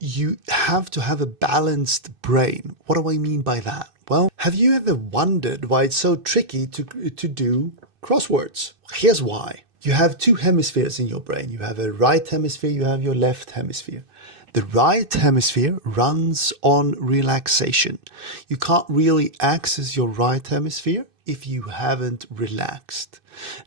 you have to have a balanced brain. What do I mean by that? Well, have you ever wondered why it's so tricky to do crosswords? Here's why. You have two hemispheres in your brain. You have a right hemisphere, you have your left hemisphere. The right hemisphere runs on relaxation. You can't really access your right hemisphere if you haven't relaxed.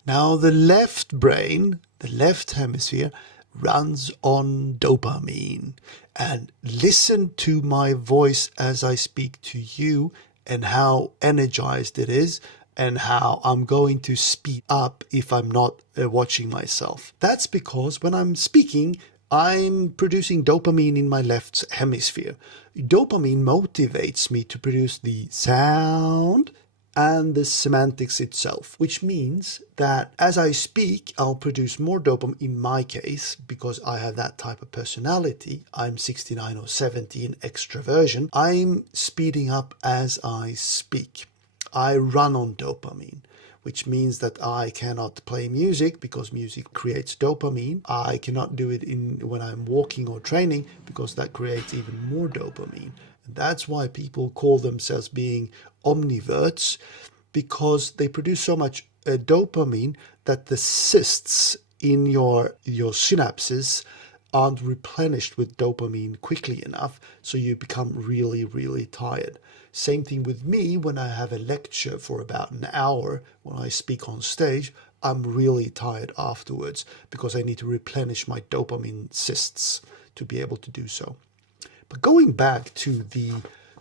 Now, the left brain, the left hemisphere, runs on dopamine. And listen to my voice as I speak to you and how energized it is and how I'm going to speed up if I'm not watching myself. That's because when I'm speaking, I'm producing dopamine in my left hemisphere. Dopamine motivates me to produce the sound and the semantics itself, which means that as I speak, I'll produce more dopamine in my case because I have that type of personality. I'm 69 or 70 in extroversion. I'm speeding up as I speak. I run on dopamine, which means that I cannot play music because music creates dopamine. I cannot do it when I'm walking or training because that creates even more dopamine. And that's why people call themselves being omniverts, because they produce so much dopamine that the cysts in your synapses aren't replenished with dopamine quickly enough, so you become really, really tired. Same thing with me when I have a lecture for about an hour. When I speak on stage, I'm really tired afterwards because I need to replenish my dopamine cysts to be able to do so. But going back to the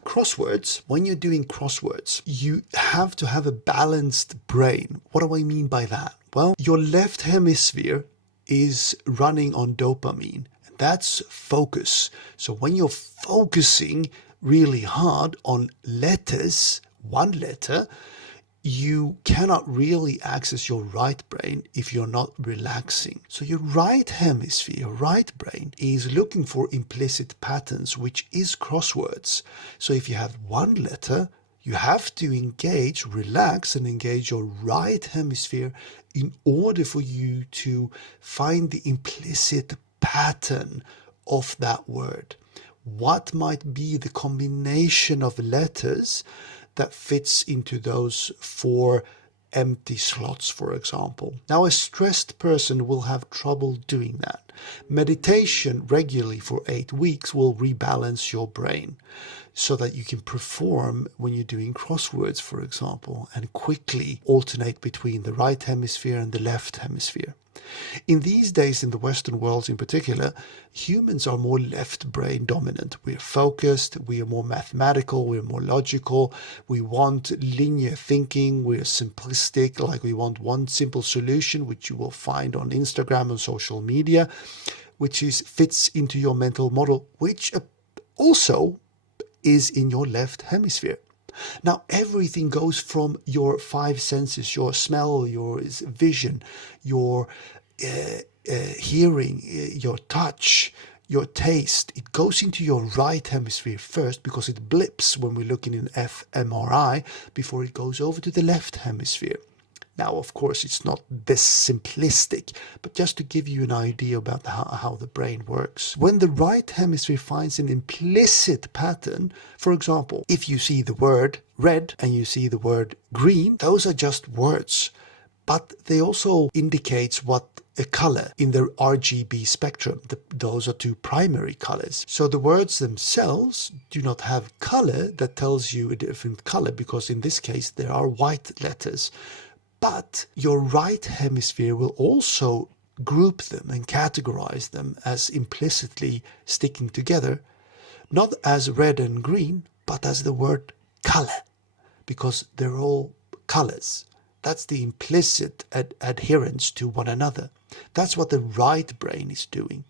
crosswords, when you're doing crosswords, you have to have a balanced brain. What do I mean by that? Well, your left hemisphere is running on dopamine, and that's focus. So when you're focusing really hard on letters, one letter, you cannot really access your right brain if you're not relaxing. So your right hemisphere, your right brain, is looking for implicit patterns, which is crosswords. So if you have one letter, you have to relax and engage your right hemisphere in order for you to find the implicit pattern of that word. What might be the combination of letters that fits into those 4 empty slots, for example? Now, a stressed person will have trouble doing that. Meditation regularly for 8 weeks will rebalance your brain so that you can perform when you're doing crosswords, for example, and quickly alternate between the right hemisphere and the left hemisphere. In these days, in the Western world in particular, humans are more left brain dominant. We're focused, we are more mathematical, we're more logical, we want linear thinking, we're simplistic, like we want one simple solution, which you will find on Instagram and social media, which fits into your mental model, which also is in your left hemisphere. Now, everything goes from your 5 senses, your smell, your vision, your hearing, your touch, your taste. It goes into your right hemisphere first because it blips when we're looking in fMRI before it goes over to the left hemisphere. Now, of course, it's not this simplistic, but just to give you an idea about how the brain works. When the right hemisphere finds an implicit pattern, for example, if you see the word red and you see the word green, those are just words, but they also indicate what a color in the RGB spectrum. Those are 2 primary colors. So the words themselves do not have color that tells you a different color, because in this case there are white letters. But your right hemisphere will also group them and categorize them as implicitly sticking together, not as red and green, but as the word color, because they're all colors. That's the implicit adherence to one another. That's what the right brain is doing.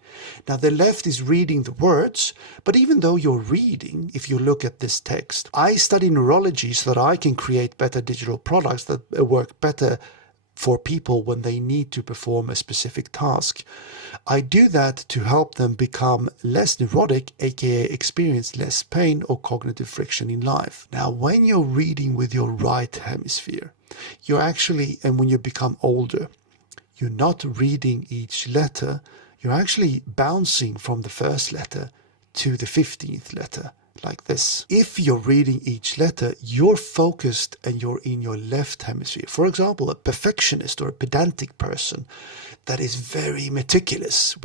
Now, the left is reading the words, but even though you're reading, if you look at this text, I study neurology so that I can create better digital products that work better for people when they need to perform a specific task. I do that to help them become less neurotic, aka experience less pain or cognitive friction in life. Now, when you're reading with your right hemisphere, you're actually, and when you become older, you're not reading each letter, you're actually bouncing from the first letter to the 15th letter, like this. If you're reading each letter, you're focused and you're in your left hemisphere. For example, a perfectionist or a pedantic person that is very meticulous,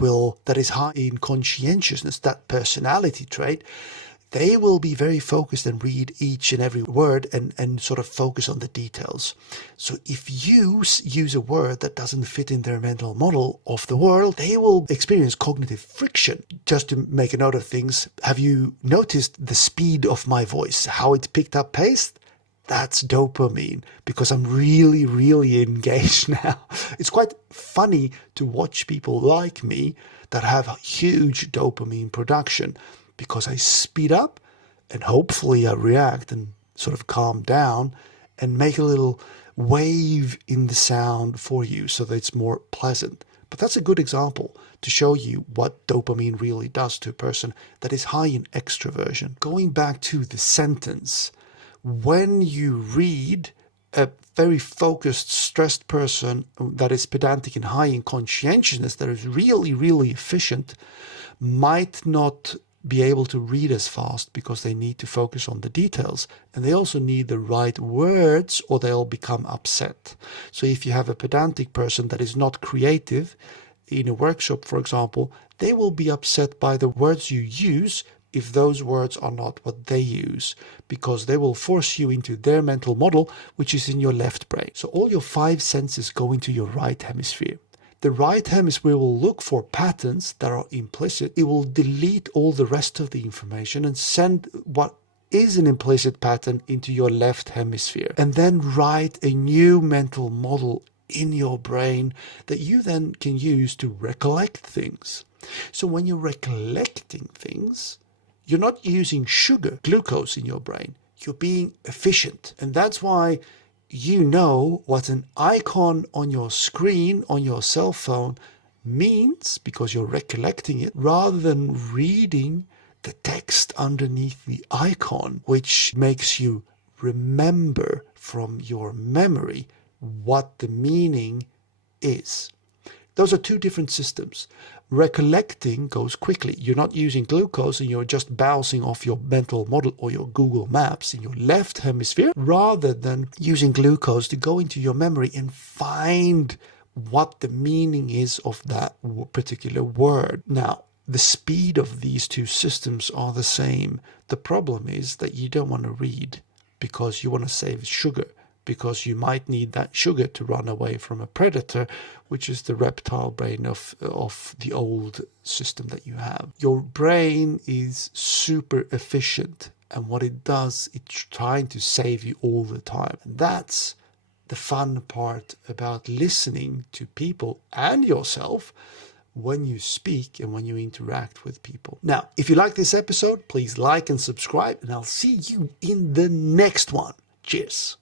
that is high in conscientiousness, that personality trait, they will be very focused and read each and every word and sort of focus on the details. So if you use a word that doesn't fit in their mental model of the world, they will experience cognitive friction. Just to make a note of things, have you noticed the speed of my voice, how it picked up pace? That's dopamine, because I'm really, really engaged now. It's quite funny to watch people like me that have a huge dopamine production, because I speed up and hopefully I react and sort of calm down and make a little wave in the sound for you so that it's more pleasant. But that's a good example to show you what dopamine really does to a person that is high in extroversion. Going back to the sentence, when you read a very focused, stressed person that is pedantic and high in conscientiousness, that is really, really efficient, might not be able to read as fast because they need to focus on the details, and they also need the right words or they'll become upset. So if you have a pedantic person that is not creative in a workshop, for example, they will be upset by the words you use if those words are not what they use, because they will force you into their mental model, which is in your left brain. So all your 5 senses go into your right hemisphere. The right hemisphere will look for patterns that are implicit. It will delete all the rest of the information and send what is an implicit pattern into your left hemisphere, and then write a new mental model in your brain that you then can use to recollect things. So when you're recollecting things, you're not using sugar, glucose in your brain. You're being efficient. And that's why you know what an icon on your screen, on your cell phone means, because you're recollecting it, rather than reading the text underneath the icon, which makes you remember from your memory what the meaning is. Those are 2 different systems. Recollecting goes quickly. You're not using glucose and you're just bouncing off your mental model or your Google Maps in your left hemisphere, rather than using glucose to go into your memory and find what the meaning is of that particular word. Now, the speed of these 2 systems are the same. The problem is that you don't want to read because you want to save sugar, because you might need that sugar to run away from a predator, which is the reptile brain of the old system that you have. Your brain is super efficient, and what it does, it's trying to save you all the time. And that's the fun part about listening to people and yourself when you speak and when you interact with people. Now, if you like this episode, please like and subscribe, and I'll see you in the next one. Cheers.